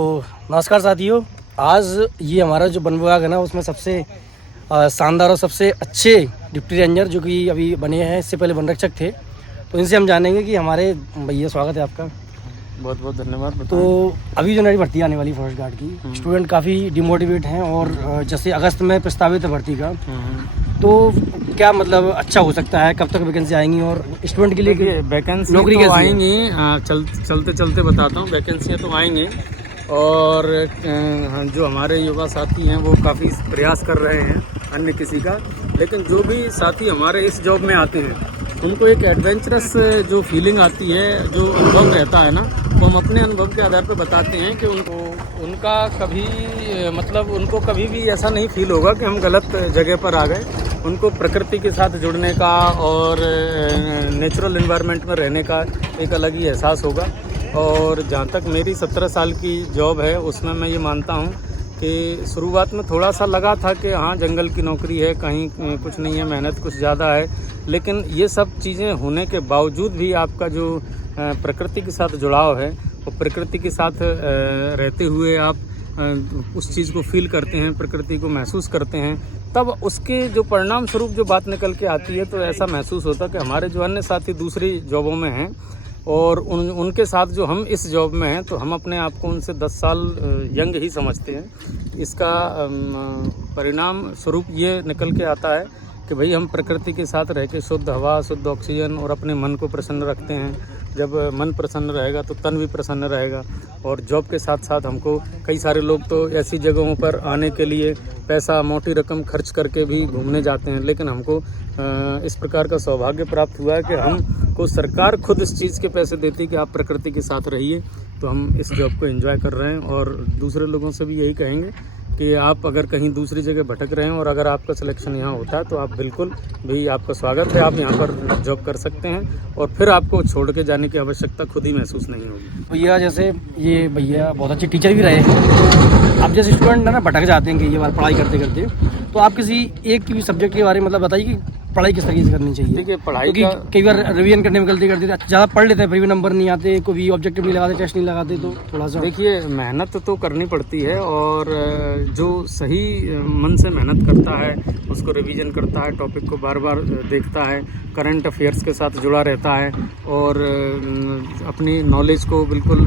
तो नमस्कार साथियों, आज ये हमारा जो वन विभाग है ना, उसमें सबसे शानदार और सबसे अच्छे डिप्टी रेंजर जो कि अभी बने हैं, इससे पहले वन रक्षक थे, तो इनसे हम जानेंगे कि हमारे भैया, स्वागत है आपका। बहुत बहुत धन्यवाद। तो अभी जो नई भर्ती आने वाली फॉरेस्ट गार्ड की, स्टूडेंट काफ़ी डिमोटिवेट हैं और जैसे अगस्त में प्रस्तावित है भर्ती का, तो क्या मतलब अच्छा हो सकता है, कब तक वैकेंसी आएंगी और स्टूडेंट के लिए वैकेंसी नौकरी तो कैसी आएंगी। चलते चलते बताता हूँ, वैकेंसियाँ तो आएंगी और जो हमारे युवा साथी हैं वो काफ़ी प्रयास कर रहे हैं अन्य किसी का, लेकिन जो भी साथी हमारे इस जॉब में आते हैं उनको एक एडवेंचरस जो फीलिंग आती है, जो अनुभव रहता है ना, वो हम अपने अनुभव के आधार पर बताते हैं कि उनका कभी उनको कभी भी ऐसा नहीं फील होगा कि हम गलत जगह पर आ गए। उनको प्रकृति के साथ जुड़ने का और नेचुरल एनवायरनमेंट में रहने का एक अलग ही एहसास होगा। और जहाँ तक मेरी 17 साल की जॉब है, उसमें मैं ये मानता हूँ कि शुरुआत में थोड़ा सा लगा था कि हाँ, जंगल की नौकरी है, कहीं कुछ नहीं है, मेहनत कुछ ज़्यादा है, लेकिन ये सब चीज़ें होने के बावजूद भी आपका जो प्रकृति के साथ जुड़ाव है, वो प्रकृति के साथ रहते हुए आप उस चीज़ को फील करते हैं, प्रकृति को महसूस करते हैं, तब उसके जो परिणाम स्वरूप जो बात निकल के आती है, तो ऐसा महसूस होता है कि हमारे जो अन्य साथी दूसरी जॉबों में हैं और उनके साथ जो हम इस जॉब में हैं, तो हम अपने आप को उनसे 10 साल यंग ही समझते हैं। इसका परिणाम स्वरूप ये निकल के आता है कि भाई हम प्रकृति के साथ रह के शुद्ध हवा, शुद्ध ऑक्सीजन और अपने मन को प्रसन्न रखते हैं। जब मन प्रसन्न रहेगा तो तन भी प्रसन्न रहेगा। और जॉब के साथ साथ हमको कई सारे लोग तो ऐसी जगहों पर आने के लिए पैसा, मोटी रकम खर्च करके भी घूमने जाते हैं, लेकिन हमको इस प्रकार का सौभाग्य प्राप्त हुआ है कि हमको सरकार खुद इस चीज़ के पैसे देती है कि आप प्रकृति के साथ रहिए। तो हम इस जॉब को एंजॉय कर रहे हैं और दूसरे लोगों से भी यही कहेंगे कि आप अगर कहीं दूसरी जगह भटक रहे हैं और अगर आपका सिलेक्शन यहाँ होता है, तो आप बिल्कुल भी, आपका स्वागत है, आप यहाँ पर जॉब कर सकते हैं और फिर आपको छोड़ के जाने की आवश्यकता खुद ही महसूस नहीं होगी। भैया जैसे ये भैया बहुत अच्छे टीचर भी रहे हैं, अब जैसे स्टूडेंट है ना भटक जाते हैं कि ये बार पढ़ाई करते करते, तो आप किसी एक की भी सब्जेक्ट के बारे में मतलब बताइए कि पढ़ाई किस तरीके से करनी चाहिए। देखिए, पढ़ाई क्योंकि कई बार रिवीजन करने में गलती करते थे, ज़्यादा पढ़ लेते हैं फिर भी नंबर नहीं आते, कोई भी ऑब्जेक्टिव नहीं लगाते, टेस्ट नहीं लगाते, तो थोड़ा सा देखिए, मेहनत तो करनी पड़ती है और जो सही मन से मेहनत करता है, उसको रिवीजन करता है, टॉपिक को बार बार देखता है, करंट अफेयर्स के साथ जुड़ा रहता है और अपनी नॉलेज को बिल्कुल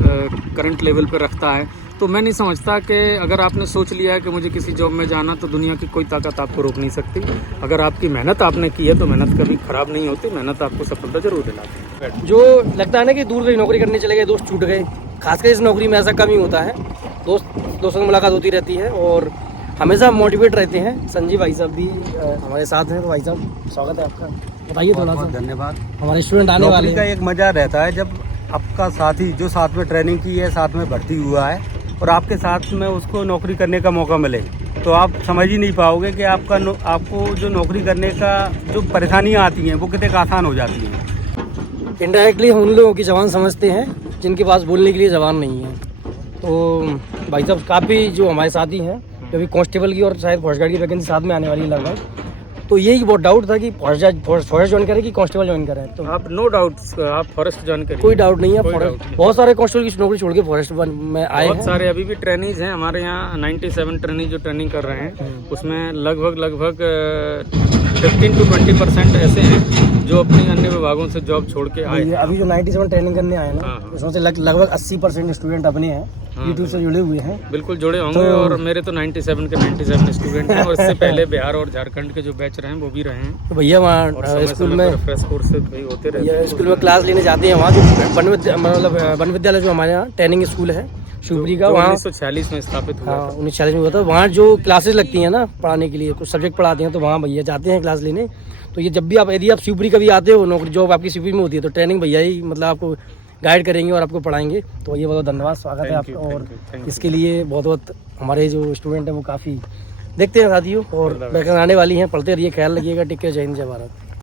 करंट लेवल पर रखता है, तो मैं नहीं समझता कि अगर आपने सोच लिया है कि मुझे किसी जॉब में जाना, तो दुनिया की कोई ताकत आपको रोक नहीं सकती। अगर आपकी मेहनत आपने की है तो मेहनत कभी खराब नहीं होती, मेहनत आपको सफलता जरूर दिलाती है। जो लगता है ना कि दूर कहीं नौकरी करने चले गए, दोस्त छूट गए, खासकर इस नौकरी में ऐसा कम ही होता है, दोस्तों से मुलाकात होती रहती है और हमेशा मोटिवेट रहते हैं। संजीव भाई साहब भी हमारे साथ हैं, तो भाई साहब स्वागत है आपका, बताइए थोड़ा सा। धन्यवाद। हमारे स्टूडेंट आने वाले नौकरी का एक मजा रहता है जब आपका साथी जो साथ में ट्रेनिंग की है, साथ में भर्ती हुआ है और आपके साथ में उसको नौकरी करने का मौका मिले, तो आप समझ ही नहीं पाओगे कि आपको जो नौकरी करने का जो परेशानियां आती हैं वो कितने आसान हो जाती हैं। इनडायरेक्टली हम उन लोगों की ज़बान समझते हैं जिनके पास बोलने के लिए ज़बान नहीं है। तो भाई साहब काफ़ी जो हमारे साथी हैं, जो भी कांस्टेबल की और शायद फॉरेस्ट गार्ड की वैकेंसी साथ में आने वाली है लगभग, तो यही बहुत डाउट था कि फॉरेस्ट ज्वाइन करें कि कांस्टेबल ज्वाइन करें। तो आप नो डाउट आप फॉरेस्ट ज्वाइन करिए, कोई डाउट नहीं है। फॉरेस्ट बहुत सारे कांस्टेबल की नौकरी छोड़ के फॉरेस्ट में आए हैं। बहुत सारे अभी भी ट्रेनिंग हैं हमारे यहाँ, 97 ट्रेनिंग जो ट्रेनिंग कर रहे हैं, उसमें लगभग 15 to 20% ऐसे हैं जो अपनी अन्य विभागों से जॉब छोड़ के आए। अभी जो 97 ट्रेनिंग करने आए ना, उसमें से लगभग 80% स्टूडेंट अपने हैं, यूट्यूब से जुड़े हुए हैं। बिल्कुल जुड़े होंगे और मेरे तो 97 के 97 स्टूडेंट हैं और इससे पहले बिहार और झारखंड के जो बैच रहे हैं वो भी रहे हैं। तो भैया वहाँ स्कूल में फ्रेश कोर्स होते रहते, स्कूल में क्लास लेने जाते हैं, वहाँ जो वन विद्यालय जो हमारे यहाँ ट्रेनिंग स्कूल है शिवपुरी का, वहाँ 1946 में स्थापित हुआ। हाँ, 1946 में हुआ था। वहाँ जो क्लासेस लगती हैं ना पढ़ाने के लिए, कुछ सब्जेक्ट पढ़ाते हैं, तो वहाँ भैया जाते हैं क्लास लेने। तो ये जब भी यदि आप शिवपुरी कभी आते हो, नौकरी जॉब आपकी शिवपुरी में होती है, तो ट्रेनिंग भैया ही मतलब आपको गाइड करेंगे और आपको पढ़ाएंगे। तो ये बहुत धन्यवाद, स्वागत है आपका। और इसके लिए बहुत बहुत हमारे जो स्टूडेंट हैं वो काफ़ी देखते हैं साथियों, और वैकेंसी आने वाली हैं, पढ़ते रहिए, ख्याल रखिएगा। टेक केयर, जय हिंद, जय भारत।